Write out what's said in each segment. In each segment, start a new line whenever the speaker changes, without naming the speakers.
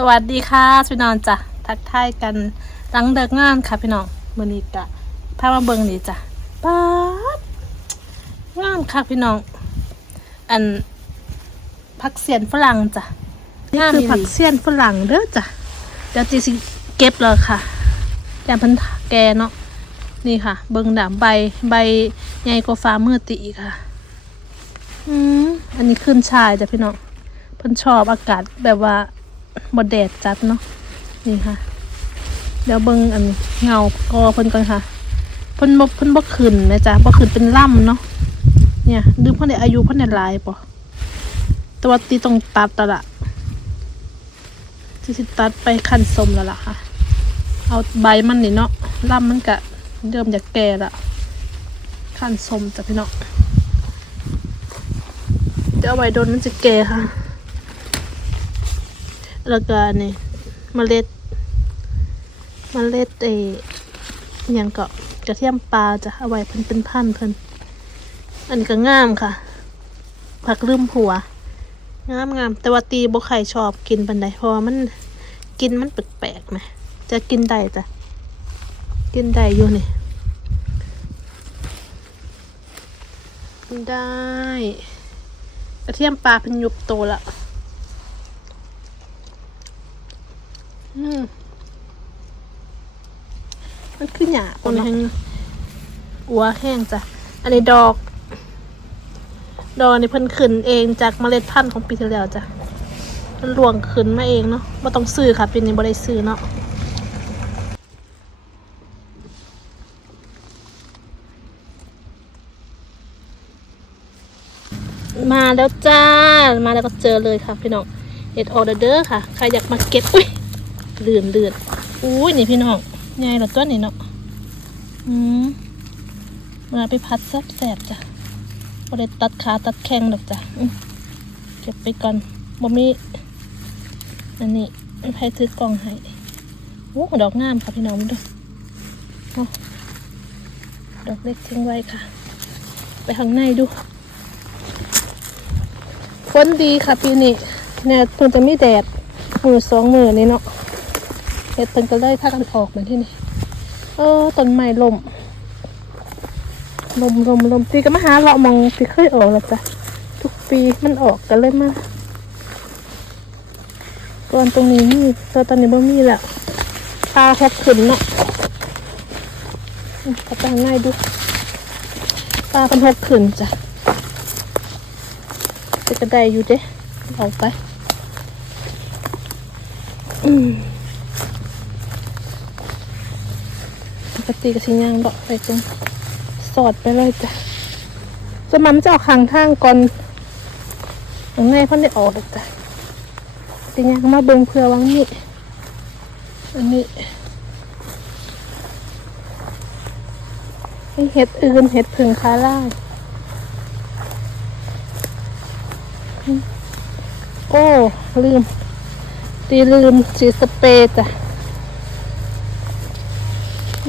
สวัสดีค่ะพี่น้องจ้ะทักทายกันหลังเลิกงานค่ะพี่น้องมื้อนี้กะพามาเบิ่งนี่จ้ะป๊าดงามค่ะพี่น้อง อันผักเสียนฝรั่งจ้ะนี่คือผักเสียนฝรั่งเด้อจ้ะเดี๋ยวจีสิเก็บเลยค่ะแต่เพันแกเนาะนี่ค่ะ เบิ่งดามใบใบใหญ่กว่าฟ้ามือตีค่ะ อืมอันนี้ขึ้นชายจ้ะพี่น้องเพิ่นชอบอากาศแบบว่า บดแดดจัดเนาะนี่ค่ะ เดี๋ยวเบิ่งอันเงากอเพิ่นก่อนค่ะเพิ่นบ่เพิ่นบ่ขึ้นนะจ๊ะบ่ขึ้นเป็นล่ำเนาะเนี่ยดูเพิ่นได้อายุเพิ่นได้หลายปะแตัวาตีต้องตัดแล้วล่ะสิตัดไปขั้นสมแล้วล่ะค่ะ เอาใบมันนี่เนาะล่ำมันก็เริ่มจะแก่ละขั้นสมจ้ะพี่น้องเดี๋ยวเอาไว้โดนมันจะแก่ค่ะ แล้วก็นี่เมล็ดเมล็ดเออหยังก็กระเทียมปลาจะเอาไว้เพิ่นเป็นพันเพิ่นอันนี้ก็งามค่ะ ผักลืมหัว งามงามแต่ว่าตีบ่ใครชอบกินปันใดเพราะมันกินมันแปลกๆไหมจะกินได้จ้ะกินได้อยู่นี่ได้กระเทียมปลาเป็นยุบโตละ มมันคือหยาคนแห้งอัวแห้งจ้ะ อันนี้ดอก ดอกนี่เพิ่นขึ้นเองจากเมล็ดพันธุ์ของปีที่แล้วจ้ะ มันหลวงขึ้นมาเองเนาะไม่ต้องซื้อค่ะปีนี้บ่ได้ซื้อเนาะมาแล้วจ้า มาแล้วก็เจอเลยค่ะพี่น้องเห็ดออเดอร์ค่ะ ใครอยากมาเก็บ อุ้ย เลื่อนเลื่อนอุ้ยนี่พี่น้องใหญ่หลือตัวนี่เนาะอืมมาไปพัดแซ่บแสบๆจ้ะบ่ได้ตัดขาตัดแข้งดอกจ้ะเก็บไปก่อนบ่มีอันนี้ไม่ใครถือกล่องให้โอ้ดอกงามค่ะพี่น้องดูดอกเล็กทิ้งไว้ค่ะ ไปข้างในดูฝนดีค่ะปีนี้เนี่ยเพิ่งจะมีแดดมือสองมือนี่เนาะ เห็ดเพิ่นก็เลยพากันออกเหมือนที่นี่เออต้นไม้ลมลมลมลมตีก็มาหาเลาะมองที่เคยออกแล้วจ้ะทุกปีมันออกกันเลยมาก่อนตรงนี้มีแต่ตอนนี้บ่มีแล้วปลาแทบขึ้นเนาะอืมก็ตั้งง่ายดูปลาเป็นแทบขึ้นจ้ะจะกระไดอยู่เด้ออกไป อืม ปกติก็สิย่างดอกไปตรงสอดไปเลยจ้ะจะมันจะออกข้างทางก่อนยังไงเพ่นได้ออกดอกจ้ะสิย่างมาเบิ่งเพื่อวังนี่อันนี้เห็ดอื่นเห็ดผึ่งคาล่าโอ้ลืมตีลืมสีสเปรย์จ้ะ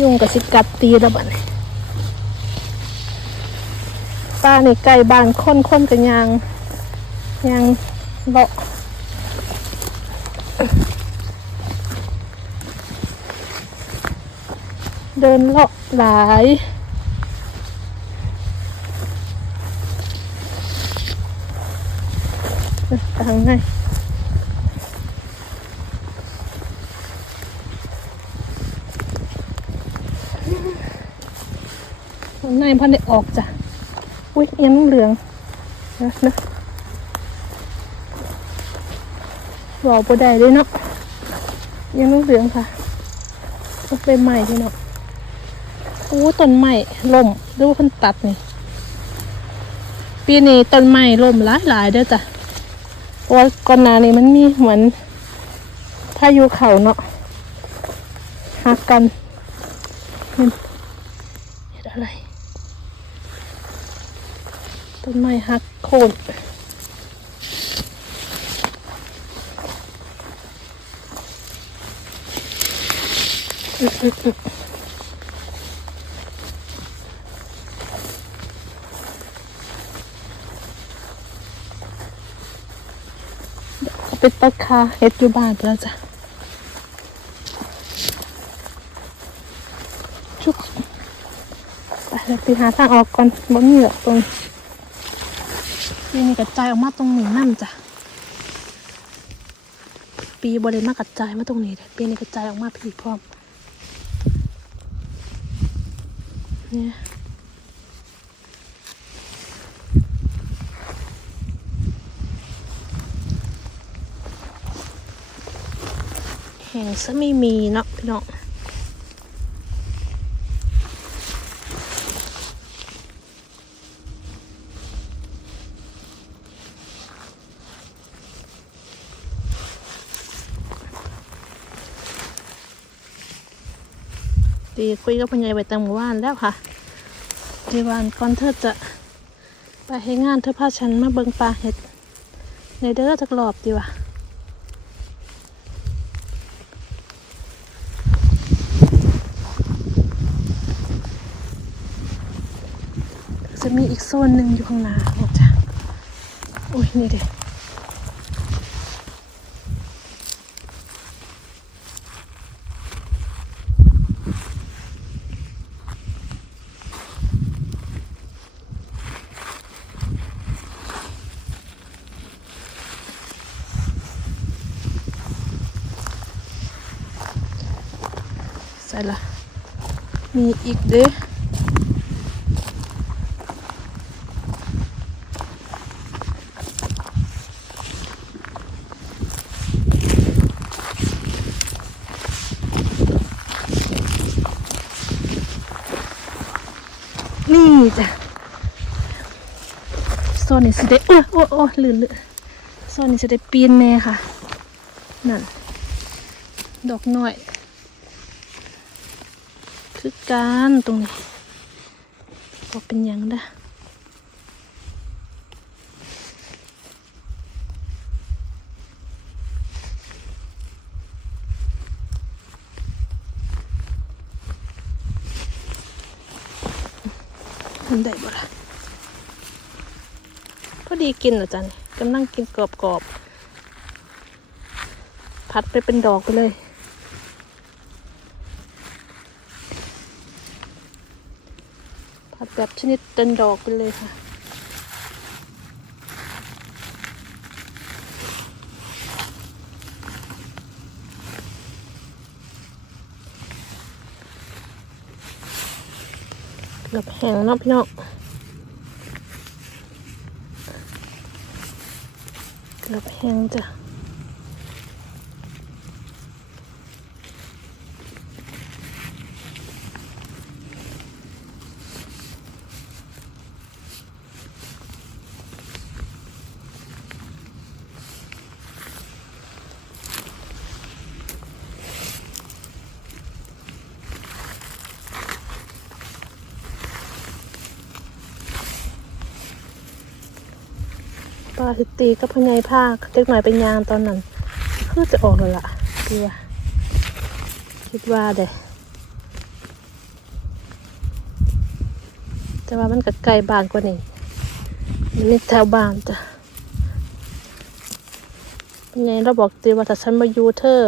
ยุงกับสิกัดตีแล้วบัดนี้ป้าในไก่บ้านค้นค้นกับยางยางเลาะเดินเลาะหลายทางไหน ทางพันได้ออกจ้ะ อุ้ยเอียงเหลืองนะนะบอกบ่ได้เลยเนาะเอียังเหลืองค่ะต้องเป็นใหม่ที่เนาะอู้ต้นใหม่ล่มดูเพิ่นตัดนี่ ปีนี้ต้นไม้ล่มหลายหลายเด้อจ้ะเพราะว่าก่อนหน้านี้มันมีเหมือนพายุเขาเนาะหักกันเห็นอะไร ต้นไม้หักโค่นอึ๊ะอึ๊ะอึ๊ะเขาไปตัดคาเฮ็ดอยู่บ้านแล้วจ้ะชุกไปไปหาทางออกก่อนบ่มีหรอกตรง นี่นี่กระจายออกมาตรงนี้นั่นจ้ะ ปีบริเวณมากระจายมาตรงนี้เลยปีนี้กระจายออกมาพี่พร้อมเนี่ยแห่งซะไม่มีเนาะพี่น้อง ดีคุยกับพ่อใหญ่ไปตั้งเมื่อวานแล้วค่ะดีวานก่อนเธอจะไปให้งานเธอพาฉันมาเบิงปลาเห็ด ในเด้อจักรอบดีว่ะจะมีอีกโซนหนึ่งอยู่ข้างหน้าเนี่ยจ้ะอุ้ยนี่เด็ใส่ละ มีอีกเด้นี่จ้ะโซนนี้สิได้โอ้โอ้โอ้ลื่นลื่นโซนนี้สิได้ปีนแน่ค่ะ นั่น ดอกน้อย คือการตรงนี้บอกเป็นยังได้อมันได้บ่ล่ะพอดีกินเหรอจ๊ะนี่กำลังกินกรอบๆ พัดไปเป็นดอกไปเลย ผัด แบบชนิดเต็นดอกไปเลยค่ะ เกือบแห้งเนาะพี่น้องเกือบแห้งจ้ะ ปลาสิตีกับพญายภาคเล็กหน่อยเป็นยางตอนนั้นคือจะออกแล้วล่ะคือว่าคิดว่าเด้แต่ว่ามันก็ไกลบ้านกว่านี้มันนี่แถวบ้านจ้ะเป็นไงเราบอกตีว่าถ้าฉันมาอยู่เธอ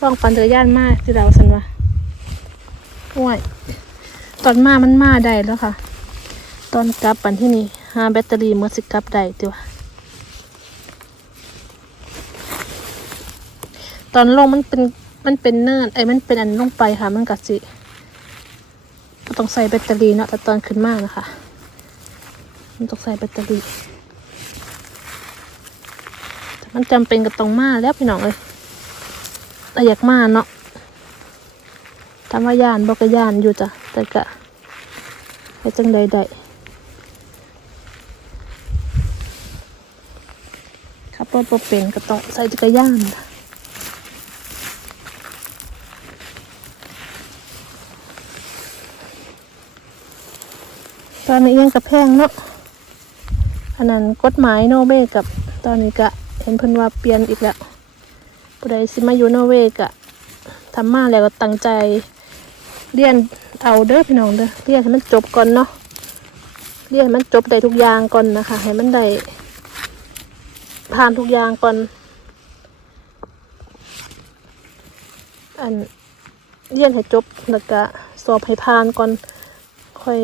ลองปั่นจักรยานมาที่เราสันว่าห่วยตอนมามันมาได้แล้วค่ะ ตอนกลับปั่นที่นี่หาแบตเตอรี่เมื่อสิกลับได้ติว่า ตอนลงมันเป็นมันเป็นเนินไอ้มันเป็นอันลงไปค่ะ มันกัสิก็ต้องใส่แบตเตอรี่เนาะแต่ตอนขึ้นมากนะคะ มันต้องใส่แบตเตอรี่แต่มันจำเป็นกับตรงมาแล้วพี่น้องเลยแต่อยากมาเนาะทำว่ายานบอกกยานอยู่จ้ะแต่กะไปจังใดใดขับรถบ่เป็นก็ต้องใส่จักรยานค่ะ ตอนนี้ยังกับแพงเนาะอันนั้นกฎหมายโนเวกับตอนนี้กะเห็นเพื่นว่าเปลี่ยนอีกแล้วผู้ใดสิมาอยู่โนเวกะทำมาแล้วก็ตั้งใจเรียนเอาเด้อพี่น้องเด้อเรียนให้มันจบก่อนเนาะเรียนให้มันจบได้ทุกอย่างก่อนนะคะ ให้มันได้ผ่านทุกอย่างก่อน อันเรียนให้จบแล้วก็สอบให้ผ่านก่อนค่อย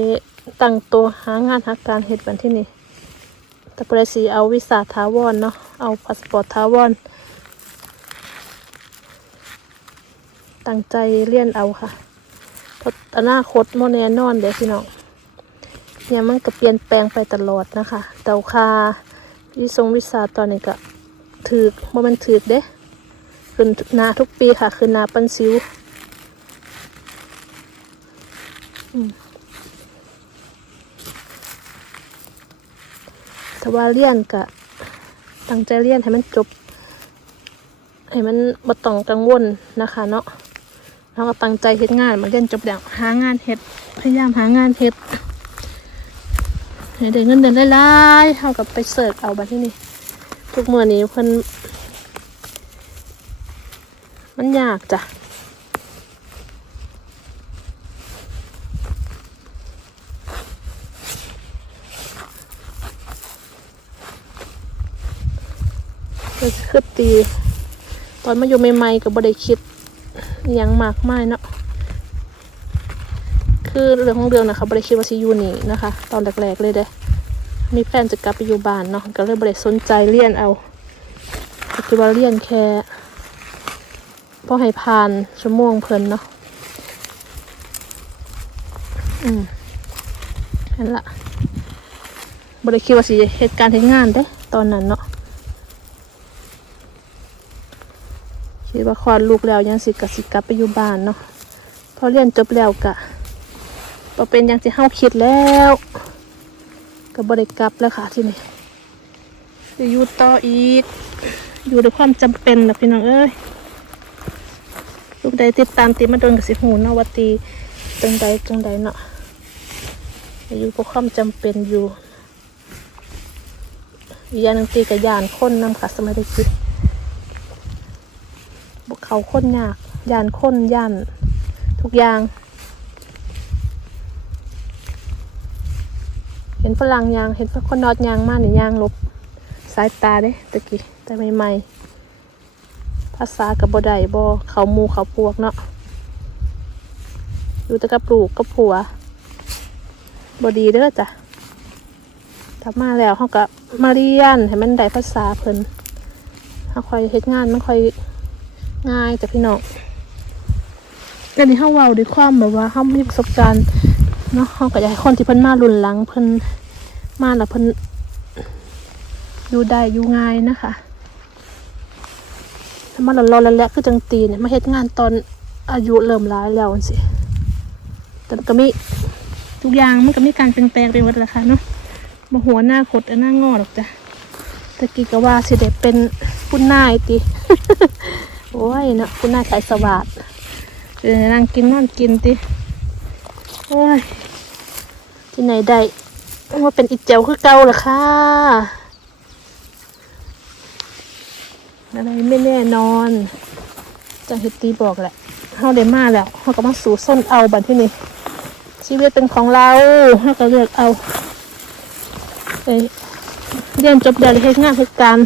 ตั้งตัวหางานหาการเฮ็ดบันที่นี่แต่ปรสีเอาวิสาถาวรเนาะเอาพาสปอร์ตถาวรตั้งใจเรียนเอาค่ะเพราะอนาคตโมแน่นอนเด้พี่น้องเนี่ยมันก็เปลี่ยนแปลงไปตลอดนะคะแต่คาวิทรงวิสาตอนนี้ก็ถือกโมมันถือกเด้ขึ้นนาทุกปีค่ะขึ้นนาปันซิวอืม แต่ว่าเรียนก็ตั้งใจเรียนให้มันจบ ให้มันบ่ต้องกังวลนะคะ เนาะเราก็ตั้งใจเฮ็ดงานมาเรียนจบแล้วหางานเฮ็ดพยายามหางานเฮ็ดให้ได้เงินเดือนหลายๆเท่ากับไปเสิร์ชเอาบัดที่นี่ทุกเมื่อนี้เพิ่นมันยากจ้ะก็ คือตีตอนมาอยู่ใหม่ๆก็บ่ได้คิดยังมากมายเนาะคือเรื่องของเรื่องนะคะบริคิดว่าสิอยูนี่นะคะ ตอนแรกๆเลยเด้มีแฟนจะกลับไปอยู่บ้านเนาะก็เลยบริสนใจเรียนเอาก็คิดว่าเรียนแค่พอให้ผ่านชั่วโมงเพลินเนาะอืมนั่นละบริคิดว่าสิเหตุการณ์เหตุงานเด้ ตอนนั้นเนาะ คิดว่าคลอดลูกแล้วยังสิกะสิกลับไปอยู่บ้านเนาะพอเรียนจบแล้วกะพอเป็นย่างที่เฮาคิดแล้วก็บริกลับแล้วค่ะที่นี่จะอยู่ต่ออีก อยู่ด้วยความจำเป็นนะพี่น้องเอ้ยลูกใดติดตามตีมาโดนกับสิหูเนาะว่าตีจังใดจังใดเนาะอยู่เพราะความจำเป็นอยู่อีกอย่างหนึงตีกับยานคนนำค่ะสมัยเด็กคิด เขาคนยากยานคนยานทุกอย่าง เห็นฝรั่งยางเห็นคนนอดยางมากนี่ยางลบสายตาเด้ตะกี้แต่ใหม่ๆภาษากับบไดบเขาหมูเขาพวกเนาะอยู่แต่กับปลูกกับผัวบดีเด้อจ้ะทำมาแล้วเขาก็มาเรียนให้มันได้ภาษาเพิ่นเขาคอยเฮ็ดงานมันค่อย ง่ายจ้ะพี่น้องอันนี้เขาเว้าด้วยความแบบว่าเขามีประสบการณ์เนาะเขาก็อยากให้คนที่เพิ่นมารุนหลังเพิ่นมาแล้วเพิ่นอยู่ได้อยู่ง่ายนะคะถ้ามาหลอนๆแล้วคือจังตีเนี่ยมาเฮ็ดงานตอนอายุเริ่มร้ายแล้วสิแต่มันก็มีทุกอย่างมันก็มีการเปลี่ยนแปลงไปหมดแหละค่ะเนาะมาหัวหน้าขดหน้างอหรอกจ้ะตะกี้ก็ว่าสิได้เป็นคุณนายติ โอ้ยเนาะคุณนายสายสวัสดเดี๋ยวนั่งกินนอนกินติโอ้ยที่ไหนได้ว่าเป็นอีเจ้าคือเก่าหรอค่ะอะไรไม่แน่นอนจังเฮตตีบอกแหละเขาได้มาแล้วเขาก็มาสู่ส้นเอาบันที่นี่ชีวิตเป็นของเราเขาก็เลือกเอาไปเรียนจบเดี๋ยวเฮ็ดงานเหตุการ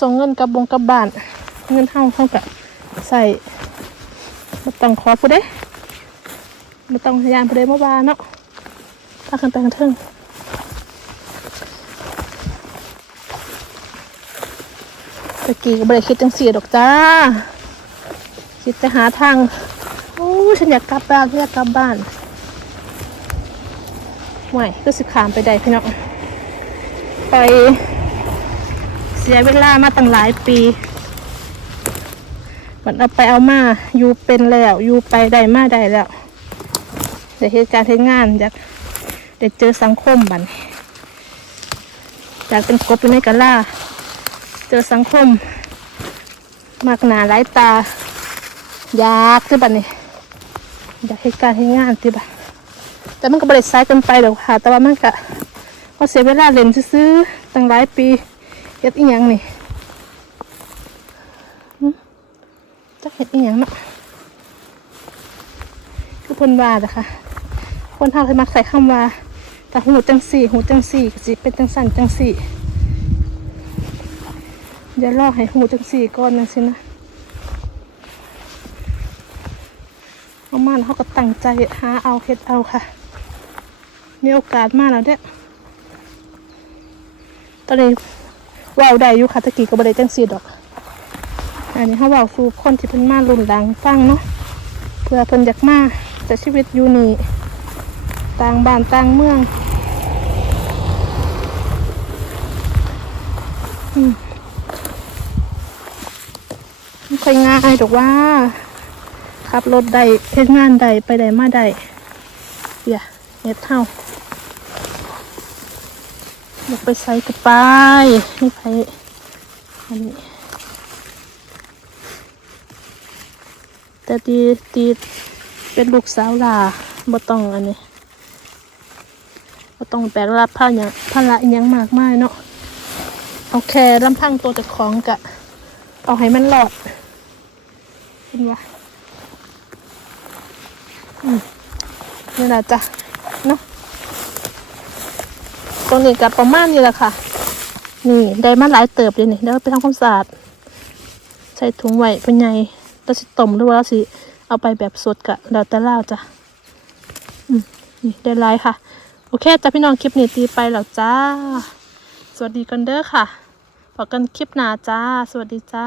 ส่งเงินกับบงกับบ้าน เงินเท่าเขากับใส่มาต้องขอผู้ใดไม่ต้องพยายามไปเลยเมื่อวานเนาะพากันไปกันเถิงตะกี้ก็ไม่ได้คิดจังสีดอกจ้า คิดจะหาทางโอ้ฉันอยากกลับบ้านอยากกลับบ้านไห่วก็สิขามไปได้พี่น้องไป สียเวลามาตั้งหลายปี มันเอาไปเอามาอยู่เป็นแล้วอยู่ไปได้มาได้แล้วเดี๋ยวเหตุการณ์เหตุงานอยากเดี๋ยวเจอสังคมบันอยากเป็นกบอยู่ในกะล่าเจอสังคม มากหนาหลายตา อยากที่บัดนี่อยากเหตุการณ์เหตุงานที่บัดแต่มันก็บริษัทกันไปหรอกค่ะ แต่ว่ามันก็ก็เสียเวลาเล่นซื้อๆตั้งหลายปี เห็ดอีหยังนี่จักเห็ดอีหยังเนาะคือเพนว่าจ้ะค่ะ คนเฮาเคยมักใส่คำว่าแต่หูจังสี่ หูจังสี่สิเป็นจังสั่นจังสี่เดี๋ลอกให้หูจังสี่ก่อนนั่นสินะประมาณเขาก็ตั้งใจหาเอาเห็ดเอาค่ะ มีโอกาสมาแล้วเด้ตอนนี้ ว่าวได้อยู่ค่ะตะกี้ก็บ่ได้จังสีดอก อันนี้เขาเว่าสู่คนที่เพิ่นมาลุ่นหลังฟังเนาะเพื่อเพิ่นอยากมาแต่ชีวิตอยู่นี่ต่างบ้านต่างเมืองอืมไม่ค่อยง่ายดอกว่าขับรถได้เฮ็ดงานได้ไปได้มาได้เดี๋ยวเฮ็ดเท่า อยาไปใส่กระไปนี่ไปอันนี้แต่ตีตีเป็นลูกสาวลาบ่ต้องอันนี้บ่ต้องแปลรับผ้าอย่างผ้าละยังมากมายเนาะเอาแค่ลำพังตัวแต่ของกะ เอาให้มันหลอดเห็นวะนี่แหละจ้ะ ตรงนี้กับประมาณนี้แหละค่ะ นี่ได้มาหลายเติบเลยนี่เดี๋ยวไปทำความสะอาด ใส่ถุงไว้เป็นไงเราสิต้มหรือว่าเราสิเอาไปแบบสดกะเดี๋ยวแต่เล่าจ้ะอืมนี่ได้ไลค่ะ โอเคจ้ะพี่น้องคลิปนี้ตีไปแล้วจ้า สวัสดีกันเด้อค่ะพบกันคลิปหน้าจ้า สวัสดีจ้า